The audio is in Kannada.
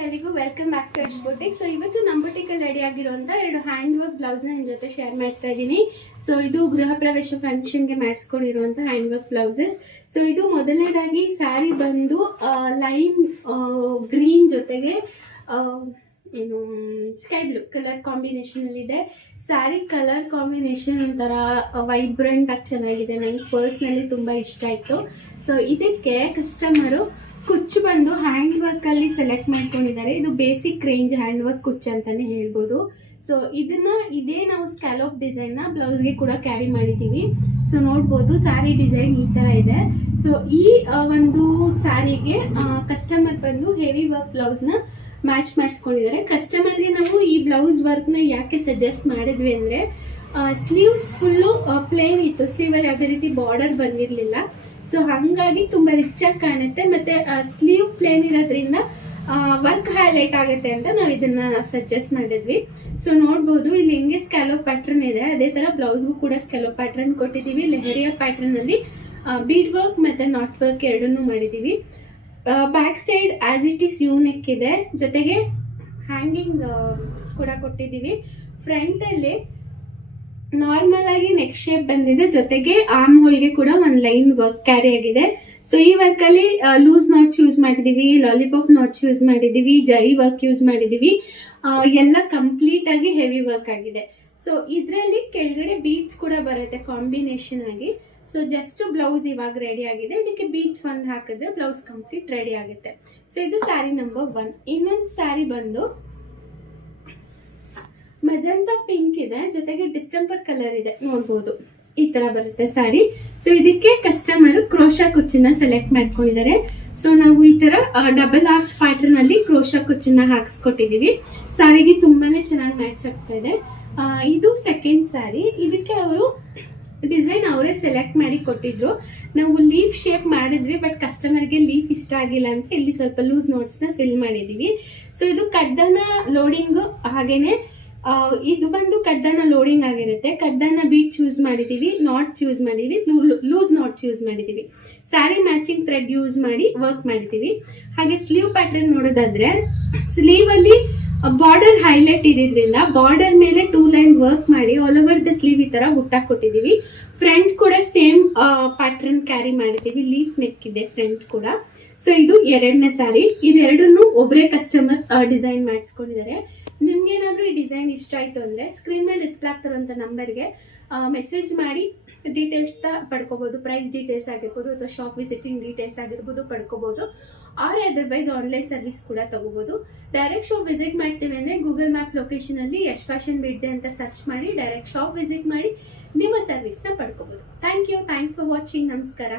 ಎಲ್ಲರಿಗೂ welcome back to Yash boutique. So ಇವತ್ತು ನಮ್ಮ ಬುಟಿಕಲ್ಲಿ ರೆಡಿ ಆಗಿರುವಂಥ 2 ಹ್ಯಾಂಡ್ ವರ್ಕ್ ಬ್ಲೌಸ್ನ ನಿಮ್ಮ ಜೊತೆ ಶೇರ್ ಮಾಡ್ತಾ ಇದ್ದೀನಿ. ಸೊ ಇದು ಗೃಹ ಪ್ರವೇಶ ಫಂಕ್ಷನ್ಗೆ ಮಾಡಿಸ್ಕೊಂಡಿರುವಂಥ ಹ್ಯಾಂಡ್ ವರ್ಕ್ ಬ್ಲೌಸಸ್. ಸೊ ಇದು ಮೊದಲನೇದಾಗಿ ಸ್ಯಾರಿ ಬಂದು ಲೈಮ್ ಗ್ರೀನ್ ಜೊತೆಗೆ ಏನು ಸ್ಕೈ ಬ್ಲೂ ಕಲರ್ ಕಾಂಬಿನೇಷನಲ್ಲಿದೆ. ಸ್ಯಾರಿ ಕಲರ್ ಕಾಂಬಿನೇಷನ್ ಒಂಥರ ವೈಬ್ರೆಂಟ್ ಆಗಿ ಚೆನ್ನಾಗಿದೆ, ನನಗೆ ಪರ್ಸ್ನಲಿ ತುಂಬ ಇಷ್ಟ ಆಯಿತು. ಸೊ ಇದಕ್ಕೆ ಕಸ್ಟಮರು ಕುಚ್ಚು ಬಂದು ಹ್ಯಾಂಡ್ ವರ್ಕ್ ಅಲ್ಲಿ ಸೆಲೆಕ್ಟ್ ಮಾಡ್ಕೊಂಡಿದ್ದಾರೆ. ಇದು ಬೇಸಿಕ್ ರೇಂಜ್ ಹ್ಯಾಂಡ್ ವರ್ಕ್ ಕುಚ್ಚು ಅಂತಾನೆ ಹೇಳ್ಬೋದು. ಸೊ ಇದೇ ನಾವು ಸ್ಕ್ಯಾಲೋಪ್ ಡಿಸೈನ್ ನ ಬ್ಲೌಸ್ಗೆ ಕೂಡ ಕ್ಯಾರಿ ಮಾಡಿದೀವಿ. ಸೊ ನೋಡ್ಬೋದು ಸ್ಯಾರಿ ಡಿಸೈನ್ ಈ ತರ ಇದೆ. ಸೊ ಈ ಒಂದು ಸ್ಯಾರಿಗೆ ಕಸ್ಟಮರ್ ಬಂದು ಹೆವಿ ವರ್ಕ್ ಬ್ಲೌಸ್ ನ ಮ್ಯಾಚ್ ಮಾಡಿಸ್ಕೊಂಡಿದ್ದಾರೆ. ಕಸ್ಟಮರ್ಗೆ ನಾವು ಈ ಬ್ಲೌಸ್ ವರ್ಕ್ ನ ಯಾಕೆ ಸಜೆಸ್ಟ್ ಮಾಡಿದ್ವಿ ಅಂದ್ರೆ ಸ್ಲೀವ್ಸ್ ಫುಲ್ಲು ಪ್ಲೇನ್ ಇತ್ತು, ಸ್ಲೀವ್ ಅಲ್ಲಿ ಯಾವುದೇ ರೀತಿ ಬಾರ್ಡರ್ ಬಂದಿರಲಿಲ್ಲ. ಸೊ ಹಾಗಾಗಿ ತುಂಬಾ ರಿಚ್ ಆಗಿ ಕಾಣುತ್ತೆ, ಮತ್ತೆ ಸ್ಲೀವ್ ಪ್ಲೇನ್ ಇರೋದ್ರಿಂದ ವರ್ಕ್ ಹೈಲೈಟ್ ಆಗುತ್ತೆ ಅಂತ ನಾವು ಇದನ್ನ ಸಜೆಸ್ಟ್ ಮಾಡಿದ್ವಿ. ಸೊ ನೋಡ್ಬೋದು ಇಲ್ಲಿ ಹೆಂಗೆ ಸ್ಕ್ಯಾಲೋಪ್ ಪ್ಯಾಟರ್ನ್ ಇದೆ, ಅದೇ ತರ ಬ್ಲೌಸ್ಗೂ ಕೂಡ ಸ್ಕ್ಯಾಲೋಪ್ ಪ್ಯಾಟರ್ನ್ ಕೊಟ್ಟಿದೀವಿ. ಲೆಹರಿಯಾ ಪ್ಯಾಟರ್ನ್ ಅಲ್ಲಿ ಬೀಡ್ ವರ್ಕ್ ಮತ್ತೆ ನಾಟ್ ವರ್ಕ್ ಎರಡನ್ನೂ ಮಾಡಿದೀವಿ. Back side as it is U neck ಇದೆ, ಜೊತೆಗೆ ಹ್ಯಾಂಗಿಂಗ್ ಕೂಡ ಕೊಟ್ಟಿದೀವಿ. ಫ್ರಂಟ್ ಅಲ್ಲಿ ನಾರ್ಮಲ್ ಆಗಿ ನೆಕ್ ಶೇಪ್ ಬಂದಿದೆ, ಜೊತೆಗೆ ಆರ್ಮ್ ಹೋಲ್ಗೆ ಕೂಡ ಒಂದು ಲೈನ್ ವರ್ಕ್ ಕ್ಯಾರಿ ಆಗಿದೆ. ಸೊ ಈ ವರ್ಕ್ ಅಲ್ಲಿ ಲೂಸ್ ನಾಟ್ಸ್ ಯೂಸ್ ಮಾಡಿದೀವಿ, ಲಾಲಿಪಾಪ್ ನಾಟ್ಸ್ ಯೂಸ್ ಮಾಡಿದೀವಿ, ಜರಿ ವರ್ಕ್ ಯೂಸ್ ಮಾಡಿದೀವಿ. ಎಲ್ಲ ಕಂಪ್ಲೀಟ್ ಆಗಿ ಹೆವಿ ವರ್ಕ್ ಆಗಿದೆ. ಸೊ ಇದರಲ್ಲಿ ಕೆಳಗಡೆ ಬೀಡ್ಸ್ ಕೂಡ ಬರುತ್ತೆ ಕಾಂಬಿನೇಷನ್ ಆಗಿ. ಸೊ ಜಸ್ಟ್ ಬ್ಲೌಸ್ ಇವಾಗ ರೆಡಿ ಆಗಿದೆ, ಇದಕ್ಕೆ ಬೀಡ್ಸ್ ಒಂದು ಹಾಕಿದ್ರೆ ಬ್ಲೌಸ್ ಕಂಪ್ಲೀಟ್ ರೆಡಿ ಆಗುತ್ತೆ. ಸೊ ಇದು ಸ್ಯಾರಿ ನಂಬರ್ 1. ಇನ್ನೊಂದು ಸ್ಯಾರಿ ಬಂದು ಮಜಂತಾ ಪಿಂಕ್ ಇದೆ, ಜೊತೆಗೆ ಡಿಸ್ಟೆಂಪರ್ ಕಲರ್ ಇದೆ, ನೋಡ್ಬೋದು ಈ ತರ ಬರುತ್ತೆ ಸ್ಯಾರಿ. ಸೊ ಇದಕ್ಕೆ ಕಸ್ಟಮರ್ ಕ್ರೋಶಾ ಕುಚ್ಚನ್ನ ಸೆಲೆಕ್ಟ್ ಮಾಡ್ಕೊಂಡಿದ್ದಾರೆ. ಸೊ ನಾವು ಈ ತರ ಡಬಲ್ ಆರ್ಚ್ ಪ್ಯಾಟರ್ನ್ ಅಲ್ಲಿ ಕ್ರೋಶಾ ಕುಚ್ಚನ್ನ ಹಾಕ್ಸ್ಕೊಟ್ಟಿದೀವಿ. ಸ್ಯಾರಿಗೆ ತುಂಬಾನೇ ಚೆನ್ನಾಗಿ ಮ್ಯಾಚ್ ಆಗ್ತಾ ಇದೆ. ಇದು ಸೆಕೆಂಡ್ ಸ್ಯಾರಿ. ಇದಕ್ಕೆ ಅವರು ಡಿಸೈನ್ ಅವರೇ ಸೆಲೆಕ್ಟ್ ಮಾಡಿ ಕೊಟ್ಟಿದ್ರು. ನಾವು ಲೀಫ್ ಶೇಪ್ ಮಾಡಿದ್ವಿ, ಬಟ್ ಕಸ್ಟಮರ್ಗೆ ಲೀಫ್ ಇಷ್ಟ ಆಗಿಲ್ಲ ಅಂತ ಇಲ್ಲಿ ಸ್ವಲ್ಪ ಲೂಸ್ ನೋಟ್ಸ್ ನ ಫಿಲ್ ಮಾಡಿದೀವಿ. ಸೊ ಇದು ಕಡ್ಡನ ಲೋಡಿಂಗ್, ಹಾಗೇನೆ ಇದು ಬಂದು ಕಡ್ಡನ ಲೋಡಿಂಗ್ ಆಗಿರುತ್ತೆ. ಕಡ್ಡನ ಬೀಟ್ಸ್ ಯೂಸ್ ಮಾಡಿದೀವಿ, ನಾಟ್ಸ್ ಯೂಸ್ ಮಾಡಿದೀವಿ, ಲೂಸ್ ನಾಟ್ಸ್ ಯೂಸ್ ಮಾಡಿದೀವಿ. ಸ್ಯಾರಿ ಮ್ಯಾಚಿಂಗ್ ಥ್ರೆಡ್ ಯೂಸ್ ಮಾಡಿ ವರ್ಕ್ ಮಾಡಿದೀವಿ. ಹಾಗೆ ಸ್ಲೀವ್ ಪ್ಯಾಟರ್ನ್ ನೋಡೋದಾದ್ರೆ ಸ್ಲೀವ್ ಅಲ್ಲಿ ಬಾರ್ಡರ್ ಹೈಲೈಟ್ ಇದ್ರಿಂದ ಬಾರ್ಡರ್ ಮೇಲೆ 2 ಲೈನ್ ವರ್ಕ್ ಮಾಡಿ ಆಲ್ ಓವರ್ ದ ಸ್ಲೀವ್ ಈ ತರ ಹುಟ್ಟಾಕ್ ಕೊಟ್ಟಿದೀವಿ. ಫ್ರಂಟ್ ಕೂಡ ಸೇಮ್ ಪ್ಯಾಟರ್ನ್ ಕ್ಯಾರಿ ಮಾಡಿದೀವಿ, ಲೀಫ್ ನೆಕ್ ಇದೆ ಫ್ರಂಟ್ ಕೂಡ. ಸೊ ಇದು ಎರಡನೇ ಸ್ಯಾರಿ. ಇದೆರಡನ್ನು ಒಬ್ಬರೇ ಕಸ್ಟಮರ್ ಡಿಸೈನ್ ಮಾಡಿಸ್ಕೊಂಡಿದ್ದಾರೆ. ನಿಮ್ಗೆ ಏನಾದ್ರೂ ಈ ಡಿಸೈನ್ ಇಷ್ಟ ಆಯ್ತು ಅಂದ್ರೆ ಸ್ಕ್ರೀನ್ ಮೇಲೆ ಡಿಸ್ಪ್ಲೇ ಆಗ್ತಿರುವಂತ ನಂಬರ್ಗೆ ಮೆಸೇಜ್ ಮಾಡಿ ಡೀಟೇಲ್ಸ್ ಪಡ್ಕೋಬಹುದು. ಪ್ರೈಸ್ ಡೀಟೇಲ್ಸ್ ಆಗಿರ್ಬೋದು ಅಥವಾ ಶಾಪ್ ವಿಸಿಟಿಂಗ್ ಡೀಟೇಲ್ಸ್ ಆಗಿರ್ಬೋದು ಪಡ್ಕೋಬಹುದು. ಆರ್ ಅದರ್ವೈಸ್ ಆನ್ಲೈನ್ ಸರ್ವಿಸ್ ಕೂಡ ತಗೋಬಹುದು. ಡೈರೆಕ್ಟ್ ಶಾಪ್ ವಿಸಿಟ್ ಮಾಡ್ತೀವಿ ಅಂದ್ರೆ ಗೂಗಲ್ ಮ್ಯಾಪ್ ಲೊಕೇಶನ್ ಅಲ್ಲಿ ಯಶ್ ಫ್ಯಾಷನ್ ಬಿಡ್ದೆ ಅಂತ ಸರ್ಚ್ ಮಾಡಿ ಡೈರೆಕ್ಟ್ ಶಾಪ್ ವಿಸಿಟ್ ಮಾಡಿ ನಿಮ್ಮ ಸರ್ವಿಸ್ ನ ಪಡ್ಕೋಬಹುದು. Thank you, thanks for watching. ನಮಸ್ಕಾರ.